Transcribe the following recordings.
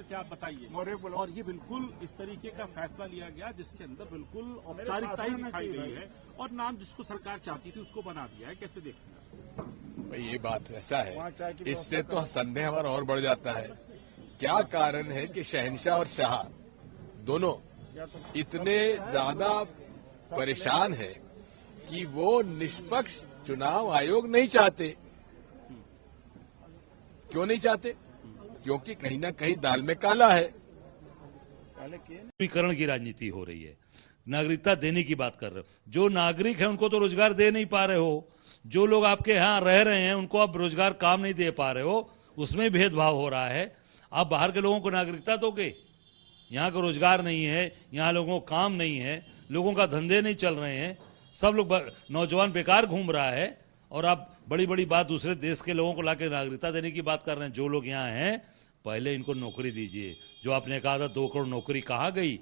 इसमें से आप बताइए। और ये बिल्कुल इस तरीके का फैसला लिया गया जिसके अंदर बिल्कुल औपचारिकता ही दिखाई गई है और नाम जिसको सरकार चाहती थी उसको बना दिया है। कैसे देखते हैं भाई? ये बात ऐसा है, इससे तो संदेह हमारा और बढ़ जाता है। क्या कारण है कि शहंशाह और शाह दोनों इतने ज्यादा परेशान है कि वो निष्पक्ष चुनाव आयोग नहीं चाहते? क्यों नहीं चाहते? क्योंकि कहीं ना कहीं दाल में काला है। ध्रुवीकरण की राजनीति हो रही है, नागरिकता देने की बात कर रहे हो। जो नागरिक है उनको तो रोजगार दे नहीं पा रहे हो, जो लोग आपके यहाँ रह रहे हैं उनको आप रोजगार काम नहीं दे पा रहे हो, उसमें भेदभाव हो रहा है। आप बाहर के लोगों को नागरिकता दोगे? यहाँ का रोजगार नहीं है, यहाँ लोगों को काम नहीं है, लोगों का धंधे नहीं चल रहे हैं, सब लोग नौजवान बेकार घूम रहा है, और आप बड़ी बड़ी बात दूसरे देश के लोगों को लाके नागरिकता देने की बात कर रहे हैं। जो लोग यहाँ हैं पहले इनको नौकरी दीजिए। जो आपने कहा था 2 करोड़ नौकरी कहाँ गई?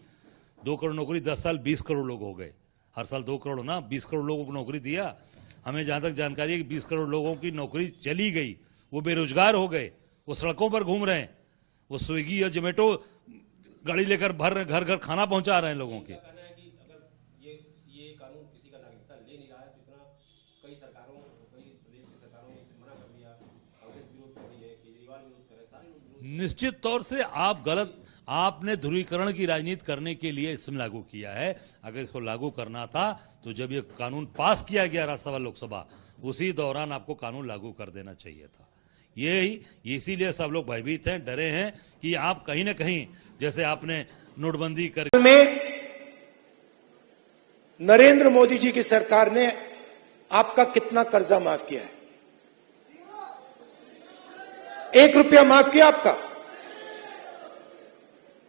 2 करोड़ नौकरी 10 साल 20 करोड़ लोग हो गए। हर साल 2 करोड़ ना, 20 करोड़ लोगों को नौकरी दिया। हमें जहां तक जानकारी है कि 20 करोड़ लोगों की नौकरी चली गई, वो बेरोजगार हो गए, वो सड़कों पर घूम रहे हैं, वो स्विगी या जोमेटो गाड़ी लेकर घर घर खाना पहुंचा रहे हैं लोगों के। निश्चित तौर से आप गलत, आपने ध्रुवीकरण की राजनीति करने के लिए इसमें लागू किया है। अगर इसको लागू करना था तो जब ये कानून पास किया गया राज्यसभा लोकसभा, उसी दौरान आपको कानून लागू कर देना चाहिए था। यही इसीलिए सब लोग भयभीत हैं, डरे हैं कि आप कहीं ना कहीं, जैसे आपने नोटबंदी कर में नरेंद्र मोदी जी की सरकार ने आपका कितना कर्जा माफ किया है? 1 रुपया माफ किया आपका?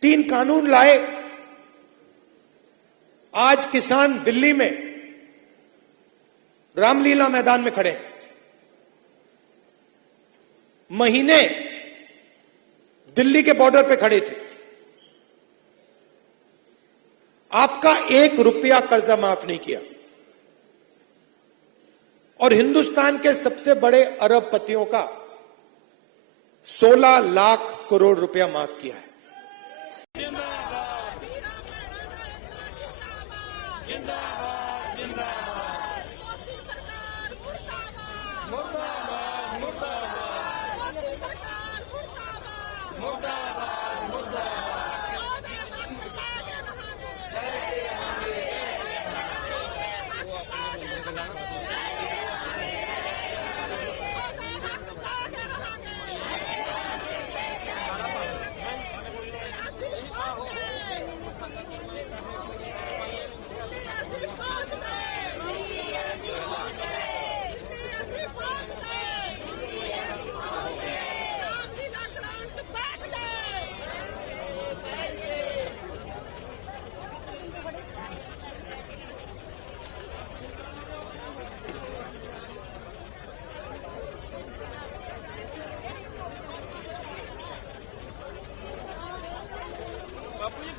3 कानून लाए। आज किसान दिल्ली में रामलीला मैदान में खड़े हैं। महीने दिल्ली के बॉर्डर पे खड़े थे। आपका 1 रुपया कर्जा माफ नहीं किया। और हिंदुस्तान के सबसे बड़े अरबपतियों का 16 लाख करोड़ रुपया माफ किया है।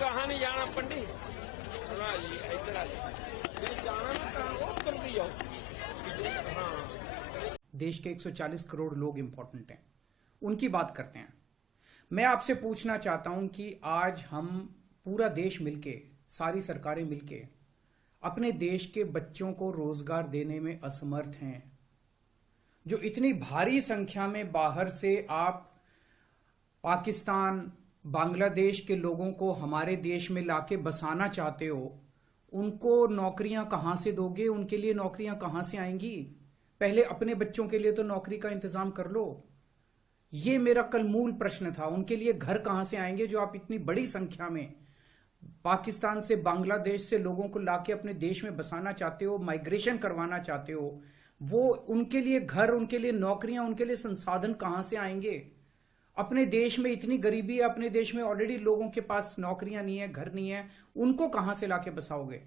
कहां नहीं जाना पंडित? इधर आ जाना ना, देश के 140 करोड़ लोग इंपॉर्टेंट हैं, उनकी बात करते हैं। मैं आपसे पूछना चाहता हूं कि आज हम पूरा देश मिलके, सारी सरकारें मिलके अपने देश के बच्चों को रोजगार देने में असमर्थ हैं। जो इतनी भारी संख्या में बाहर से आप पाकिस्तान, बांग्लादेश के लोगों को हमारे देश में लाके बसाना चाहते हो, उनको नौकरियां कहां से दोगे? उनके लिए नौकरियां कहां से आएंगी? पहले अपने बच्चों के लिए तो नौकरी का इंतजाम कर लो। ये मेरा कल मूल प्रश्न था। उनके लिए घर कहां से आएंगे जो आप इतनी बड़ी संख्या में पाकिस्तान से, बांग्लादेश से लोगों को लाके अपने देश में बसाना चाहते हो, माइग्रेशन करवाना चाहते हो? वो उनके लिए घर, उनके लिए नौकरियां, उनके लिए संसाधन कहां से आएंगे? अपने देश में इतनी गरीबी है, अपने देश में ऑलरेडी लोगों के पास नौकरियां नहीं है, घर नहीं है, उनको कहां से लाके बसाओगे?